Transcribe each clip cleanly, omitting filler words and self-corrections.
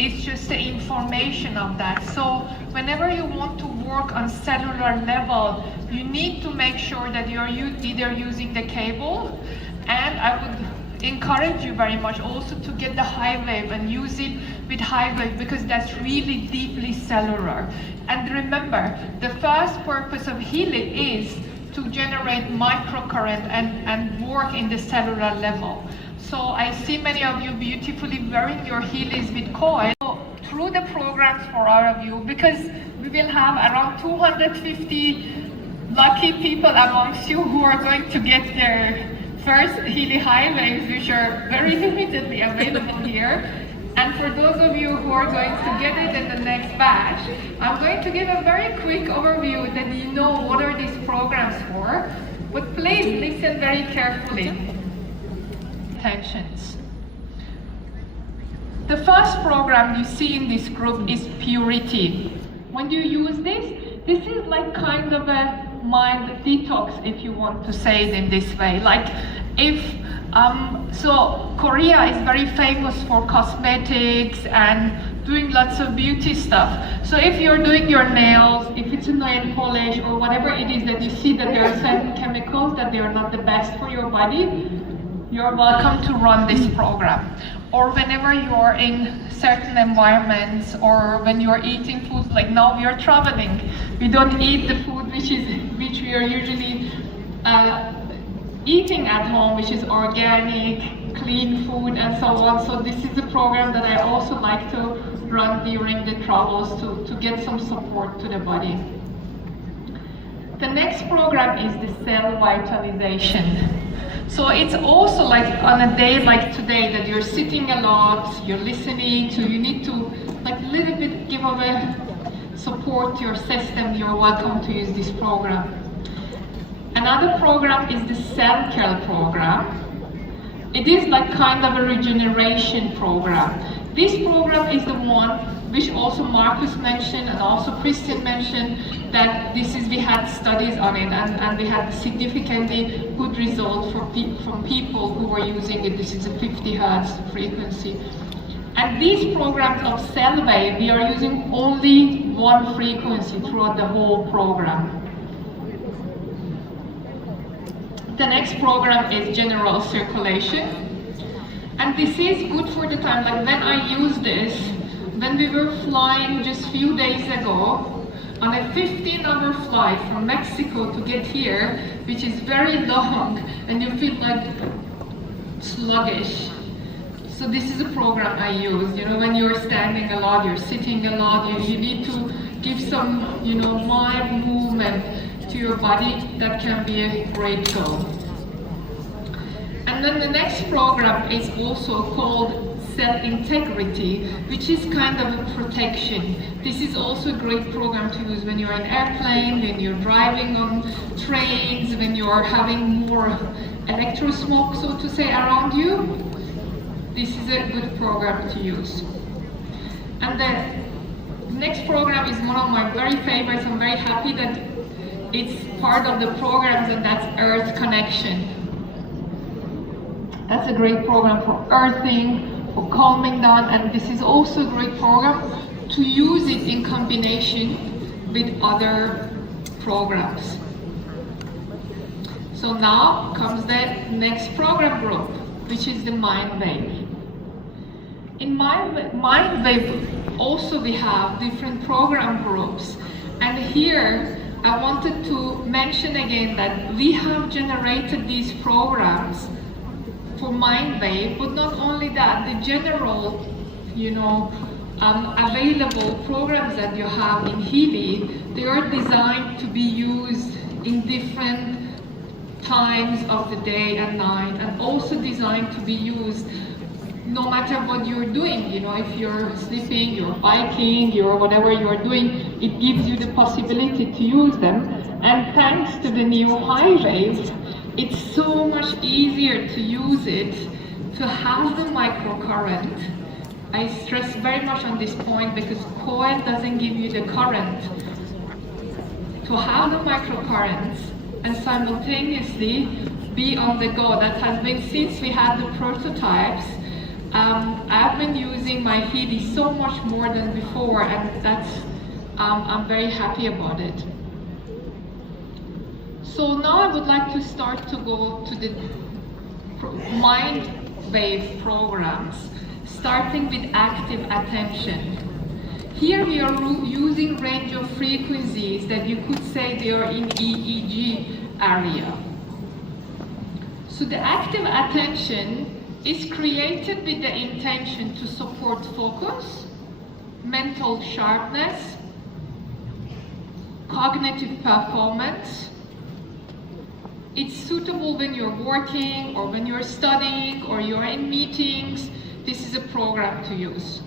it's just the information of that. So whenever you want to work on cellular level, you need to make sure that you're either using the cable, and I would encourage you very much also to get the high wave and use it with high wave, because that's really deeply cellular. And remember, the first purpose of Healy is to generate microcurrent and work in the cellular level. So I see many of you beautifully wearing your Heelys with coil. So through the programs for all of you, because we will have around 250 lucky people amongst you who are going to get their first Healy High Waves, which are very limitedly available here. And for those of you who are going to get it in the next batch, I'm going to give a very quick overview that you know what are these programs for. But please listen very carefully. Intentions. The first program you see in this group is purity. When you use this is like kind of a mind detox, if you want to say it in this way. Like if so Korea is very famous for cosmetics and doing lots of beauty stuff. So if you're doing your nails, if it's a nail polish or whatever it is that you see that there are certain chemicals that they are not the best for your body, you're welcome to run this program. Or whenever you're in certain environments, or when you're eating food, like now we are traveling, we don't eat the food which we are usually eating at home, which is organic, clean food and so on. So this is a program that I also like to run during the travels to get some support to the body. The next program is the cell vitalization. So it's also like on a day like today that you're sitting a lot, you're listening, so you need to like a little bit give away support to your system. You're welcome to use this program. Another program is the cell care program. It is like kind of a regeneration program. This program is the one which also Marcus mentioned and also Christian mentioned, that we had studies on it and we had significantly good results from people who were using it. This is a 50 Hertz frequency. And these programs of cell wave, we are using only one frequency throughout the whole program. The next program is general circulation. And this is good for the time, like when I use this, when we were flying just a few days ago, on a 15-hour flight from Mexico to get here, which is very long, and you feel like sluggish. So this is a program I use. You know, when you're standing a lot, you're sitting a lot, you need to give some, you know, mild movement to your body. That can be a great tool. And then the next program is also called Cell Integrity, which is kind of a protection. This is also a great program to use when you're in an airplane, when you're driving on trains, when you're having more electro smoke, so to say, around you. This is a good program to use. And the next program is one of my very favorites. I'm very happy that it's part of the programs, and that's Earth Connection. That's a great program for earthing, for calming down, and this is also a great program to use it in combination with other programs. So now comes the next program group, which is the Mind Wave. In Mind Wave also we have different program groups, and here I wanted to mention again that we have generated these programs for Mind Wave, but not only that, the general, you know, available programs that you have in Healy, they are designed to be used in different times of the day and night, and also designed to be used no matter what you're doing. You know, if you're sleeping, you're biking, you're whatever you're doing, it gives you the possibility to use them. And thanks to the new high wave, it's so much easier to use it, to have the microcurrent. I stress very much on this point because coil doesn't give you the current. To have the microcurrents and simultaneously be on the go. That has been, since we had the prototypes, I've been using my Healy so much more than before, and I'm very happy about it. So now I would like to start to go to the mind wave programs, starting with active attention. Here we are using range of frequencies that you could say they are in EEG area. So the active attention is created with the intention to support focus, mental sharpness, cognitive performance. It's suitable when you're working or when you're studying or you're in meetings. This is a program to use.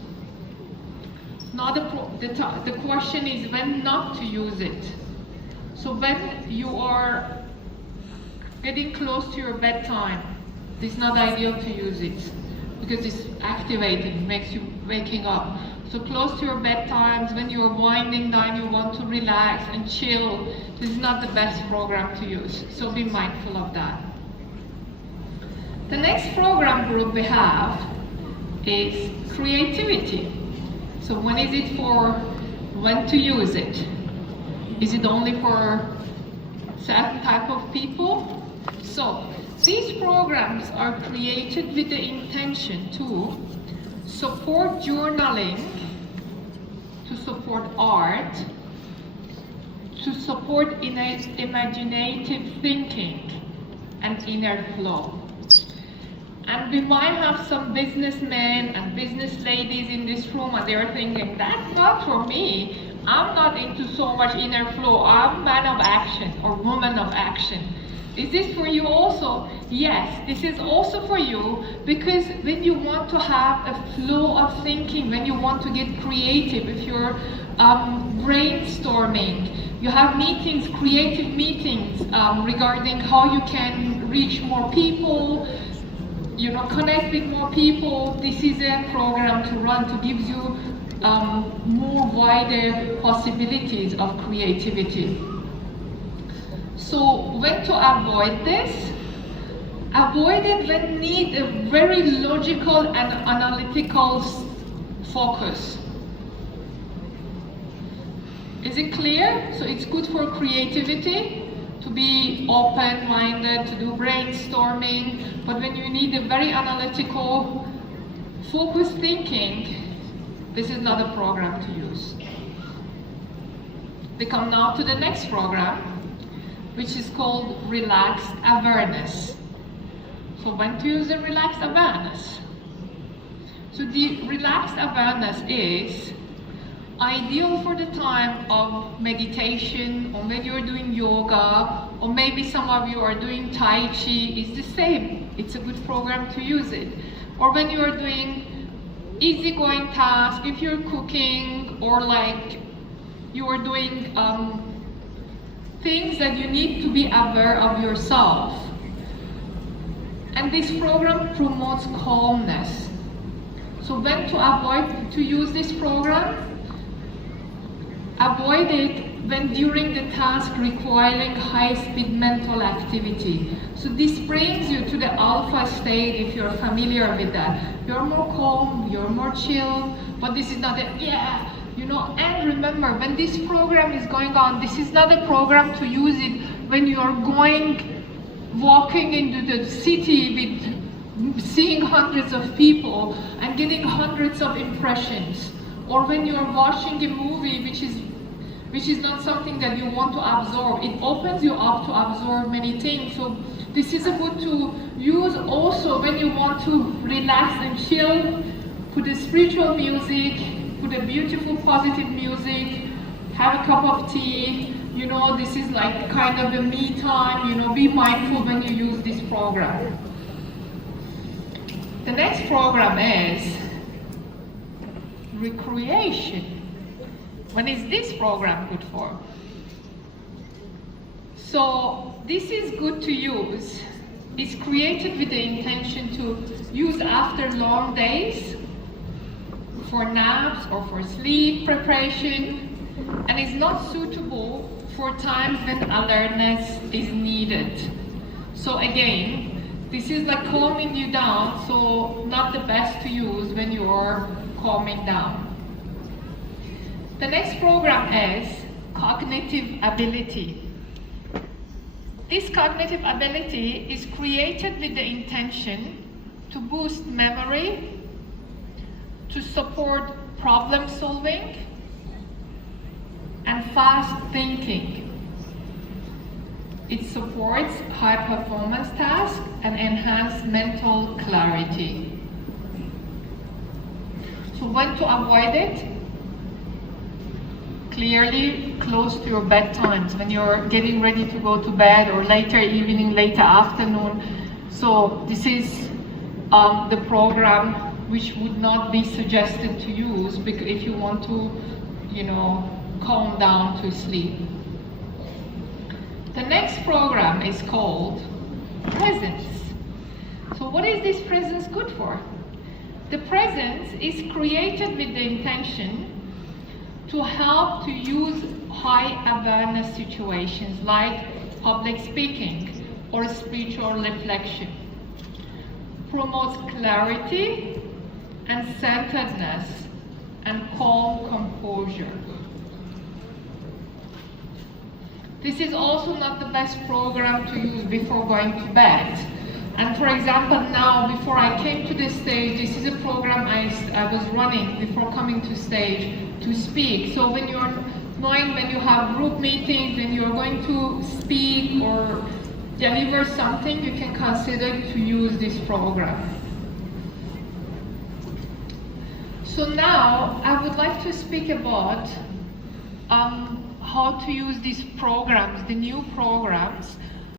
Now the question is when not to use it. So when you are getting close to your bedtime, it's not ideal to use it because it's activating, makes you waking up. So close to your bedtimes, when you're winding down, you want to relax and chill, this is not the best program to use. So be mindful of that. The next program group we have is creativity. So when is it for, when to use it? Is it only for certain type of people? So these programs are created with the intention to support journaling, to support art, to support imaginative thinking and inner flow. And we might have some businessmen and business ladies in this room and they're thinking, that's not for me. I'm not into so much inner flow. I'm man of action or woman of action. Is this for you also? Yes, this is also for you because when you want to have a flow of thinking, when you want to get creative, if you're brainstorming, you have meetings, creative meetings regarding how you can reach more people, connect with more people. This is a program to run to give you more wider possibilities of creativity. So when to avoid this? Avoid it when need a very logical and analytical focus. Is it clear? So it's good for creativity, to be open-minded, to do brainstorming, but when you need a very analytical, focused thinking, this is not a program to use. We come now to the next program, which is called relaxed awareness. So when to use the relaxed awareness? So the relaxed awareness is ideal for the time of meditation, or when you're doing yoga, or maybe some of you are doing Tai Chi. It's the same. It's a good program to use it. Or when you're doing easygoing tasks, if you're cooking, or like you are doing things that you need to be aware of yourself. And this program promotes calmness. So when to avoid to use this program? Avoid it when during the task requiring high-speed mental activity. So this brings you to the alpha state if you're familiar with that. You're more calm, you're more chill, but this is not a, and remember, when this program is going on, this is not a program to use it when you're walking into the city with seeing hundreds of people and getting hundreds of impressions, or when you're watching a movie which is not something that you want to absorb. It opens you up to absorb many things. So this is a good to use also when you want to relax and chill. Put a spiritual music, put a beautiful positive music, have a cup of tea. This is like kind of a me time. Be mindful when you use this program. The next program is recreation. When is this program good for? So this is good to use. It's created with the intention to use after long days, for naps or for sleep preparation, and is not suitable for times when alertness is needed. So again, This is like calming you down, so not the best to use when you're calming down. The next program is cognitive ability. This cognitive ability is created with the intention to boost memory, to support problem solving, and fast thinking. It supports high performance tasks and enhances mental clarity. So when to avoid it? Clearly close to your bedtimes, when you're getting ready to go to bed, or later evening, later afternoon. So this is the program which would not be suggested to use because if you want to, calm down to sleep. The next program is called presence. So what is this presence good for? The presence is created with the intention to help to use high awareness situations like public speaking or spiritual reflection. Promotes clarity and centeredness and calm composure. This is also not the best program to use before going to bed. And for example, now, before I came to this stage, this is a program I was running before coming to stage to speak. So when you're knowing when you have group meetings and you're going to speak or deliver something, you can consider to use this program. So now I would like to speak about how to use these programs, the new programs,